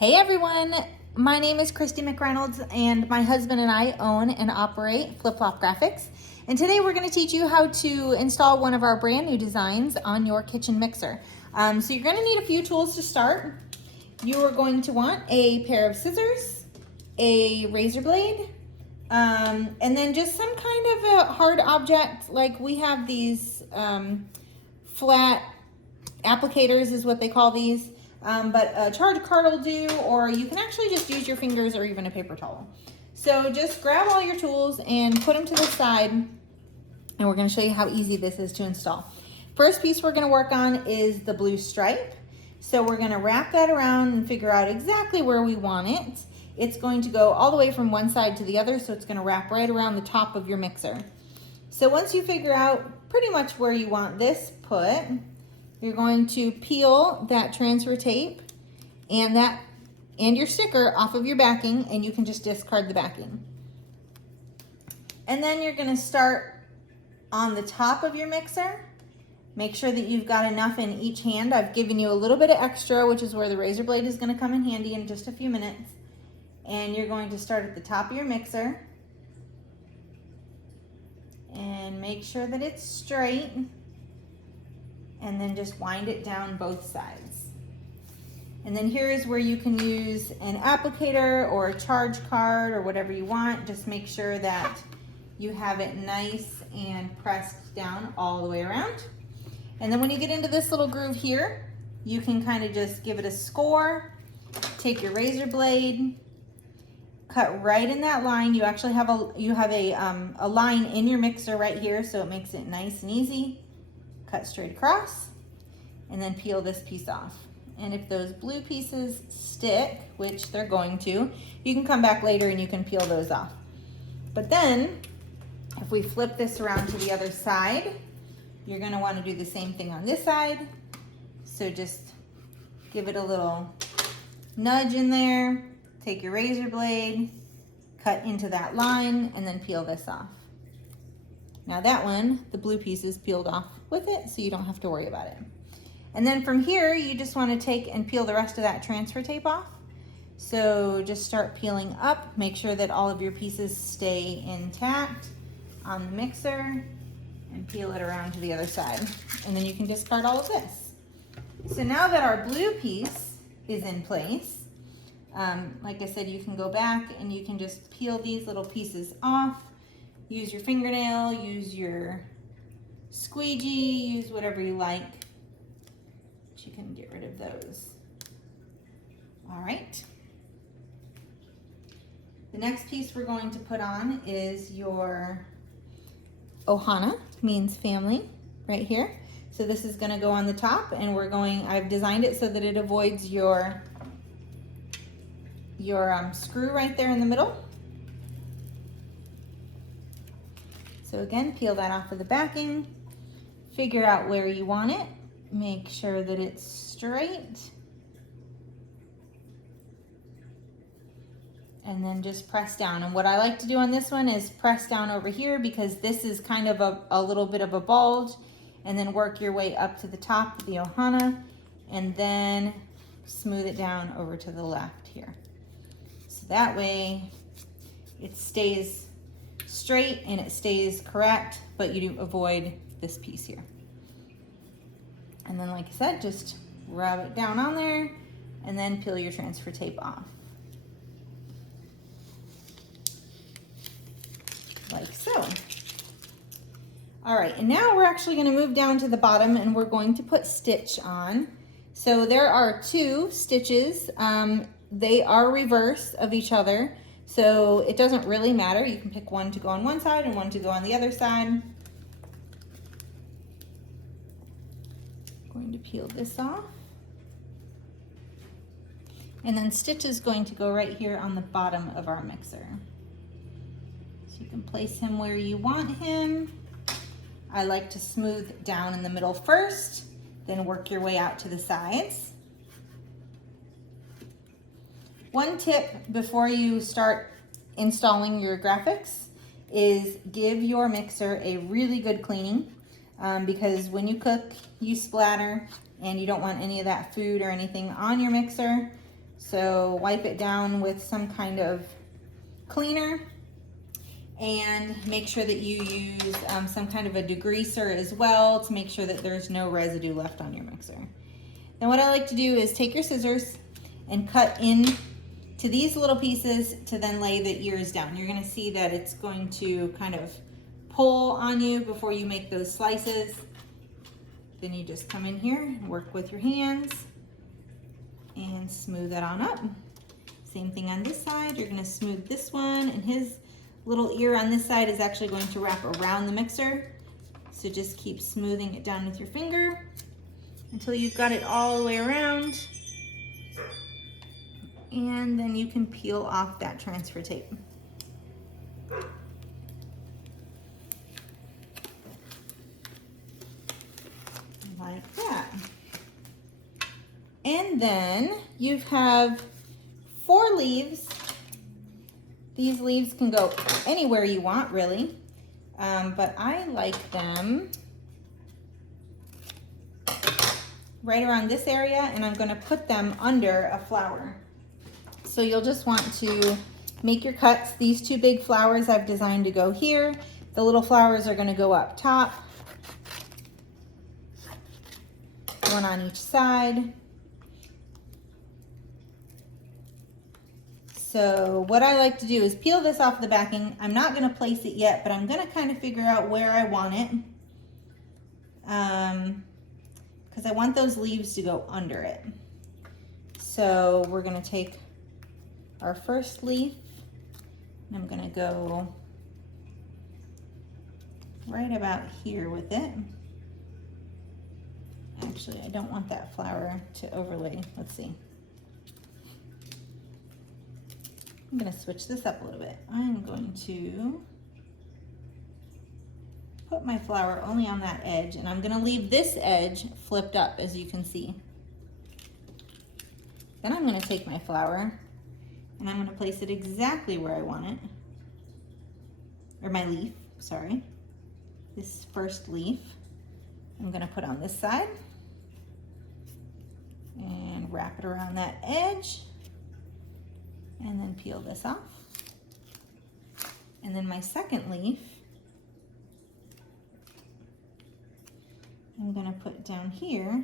Hey everyone, my name is Christy McReynolds and my husband and I own and operate Flip Flop Graphics. And today we're going to teach you how to install one of our brand new designs on your kitchen mixer. So you're going to need a few tools to start. You are going to want a pair of scissors, a razor blade, and then just some kind of a hard object. Like we have these flat applicators is what they call these. But a charge card will do, or you can actually just use your fingers or even a paper towel. So just grab all your tools and put them to the side, and we're going to show you how easy this is to install. First piece we're going to work on is the blue stripe. So we're going to wrap that around and figure out exactly where we want it. It's going to go all the way from one side to the other, so it's going to wrap right around the top of your mixer. So once you figure out pretty much where you want this put, you're going to peel that transfer tape and your sticker off of your backing, and you can just discard the backing. And then you're going to start on the top of your mixer. Make sure that you've got enough in each hand. I've given you a little bit of extra, which is where the razor blade is going to come in handy in just a few minutes. And you're going to start at the top of your mixer and make sure that it's straight. And then just wind it down both sides. And then here is where you can use an applicator or a charge card or whatever you want. Just make sure that you have it nice and pressed down all the way around. And then when you get into this little groove here, you can kind of just give it a score. Take your razor blade, cut right in that line. You actually have a line in your mixer right here, so it makes it nice and easy. Cut straight across, and then peel this piece off. And if those blue pieces stick, which they're going to, you can come back later and you can peel those off. But then, if we flip this around to the other side, you're going to want to do the same thing on this side. So just give it a little nudge in there, take your razor blade, cut into that line, and then peel this off. Now that one, the blue piece is peeled off with it, so you don't have to worry about it. And then from here, you just want to take and peel the rest of that transfer tape off. So just start peeling up. Make sure that all of your pieces stay intact on the mixer, and peel it around to the other side. And then you can discard all of this. So now that our blue piece is in place, like I said, you can go back and you can just peel these little pieces off. Use your fingernail, use your squeegee, use whatever you like. But you can get rid of those. All right. The next piece we're going to put on is your Ohana, means family, right here. So this is going to go on the top, and I've designed it so that it avoids your screw right there in the middle. So again, peel that off of the backing, figure out where you want it, make sure that it's straight, and then just press down. And what I like to do on this one is press down over here, because this is kind of a little bit of a bulge, and then work your way up to the top of the Ohana, and then smooth it down over to the left here. So that way it stays straight and it stays correct, but you do avoid this piece here. And then, like I said, just rub it down on there and then peel your transfer tape off. Like so. All right, and now we're actually going to move down to the bottom and we're going to put stitch on. So there are two stitches. They are reverse of each other. So it doesn't really matter. You can pick one to go on one side and one to go on the other side. I'm going to peel this off. And then stitch is going to go right here on the bottom of our mixer. So you can place him where you want him. I like to smooth down in the middle first, then work your way out to the sides. One tip before you start installing your graphics is give your mixer a really good cleaning, because when you cook, you splatter and you don't want any of that food or anything on your mixer. So wipe it down with some kind of cleaner and make sure that you use some kind of a degreaser as well to make sure that there's no residue left on your mixer. Then what I like to do is take your scissors and cut in to these little pieces to then lay the ears down. You're gonna see that it's going to kind of pull on you before you make those slices. Then you just come in here and work with your hands and smooth that on up. Same thing on this side. You're gonna smooth this one, and his little ear on this side is actually going to wrap around the mixer. So just keep smoothing it down with your finger until you've got it all the way around. And then you can peel off that transfer tape. Like that. And then you have 4 leaves. These leaves can go anywhere you want, really, but I like them right around this area, and I'm going to put them under a flower. So you'll just want to make your cuts. These 2 big flowers I've designed to go here. The little flowers are going to go up top, one on each side. So what I like to do is peel this off the backing. I'm not going to place it yet, but I'm going to kind of figure out where I want it, because I want those leaves to go under it. So we're going to take our first leaf, and I'm going to go right about here with it. Actually, I don't want that flower to overlay. Let's see. I'm going to switch this up a little bit. I'm going to put my flower only on that edge, and I'm going to leave this edge flipped up, as you can see. Then I'm going to take my flower and I'm going to place it exactly where I want it, or my leaf, sorry. This first leaf I'm going to put on this side and wrap it around that edge. And then peel this off. And then my second leaf, I'm going to put down here.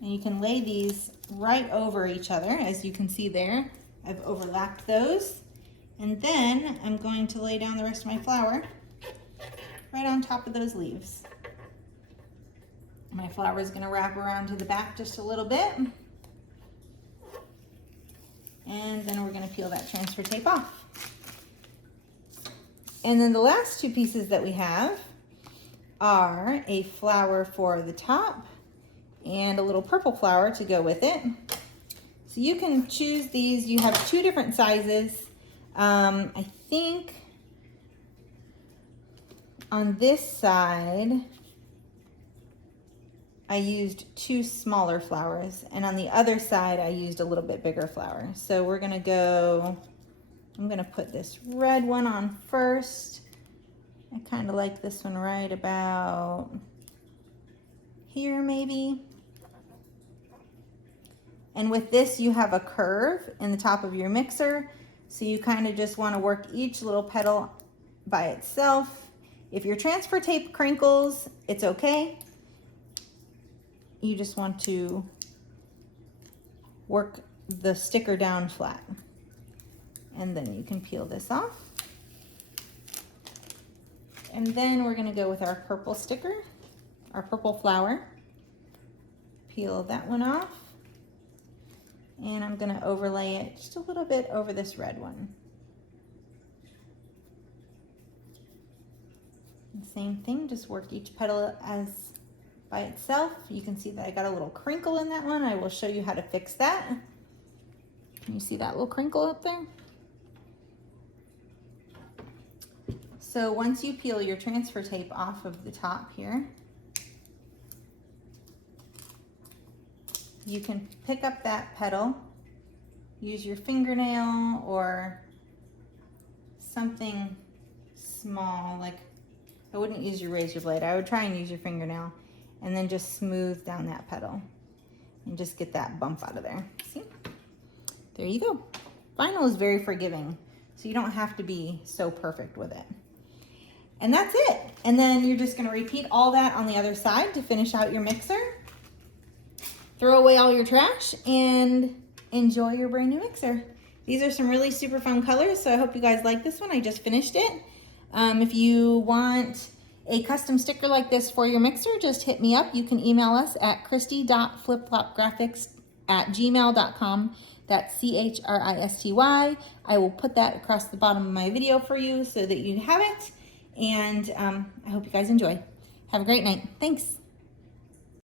And you can lay these right over each other, as you can see there. I've overlapped those. And then I'm going to lay down the rest of my flower right on top of those leaves. My flower is going to wrap around to the back just a little bit. And then we're going to peel that transfer tape off. And then the last 2 pieces that we have are a flower for the top and a little purple flower to go with it. So you can choose these. You have 2 different sizes. I think on this side, I used 2 smaller flowers, and on the other side I used a little bit bigger flower. So we're gonna go, I'm gonna put this red one on first. I kind of like this one right about here maybe. And with this you have a curve in the top of your mixer, so you kind of just want to work each little petal by itself. If your transfer tape crinkles, it's okay. You just want to work the sticker down flat. And then you can peel this off. And then we're going to go with our purple sticker, our purple flower. Peel that one off. And I'm going to overlay it just a little bit over this red one. And same thing, just work each petal as by itself. You can see that I got a little crinkle in that one. I will show you how to fix that. Can you see that little crinkle up there? So once you peel your transfer tape off of the top here, you can pick up that petal, use your fingernail or something small like I wouldn't use your razor blade. I would try and use your fingernail, and then just smooth down that petal and just get that bump out of there. See? There you go. Vinyl is very forgiving, so you don't have to be so perfect with it. And that's it. And then you're just gonna repeat all that on the other side to finish out your mixer. Throw away all your trash and enjoy your brand new mixer. These are some really super fun colors, so I hope you guys like this one. I just finished it. If you want a custom sticker like this for your mixer, just hit me up. You can email us at christy.flipflopgraphics@gmail.com. That's CHRISTY. I will put that across the bottom of my video for you so that you have it. And I hope you guys enjoy. Have a great night. Thanks.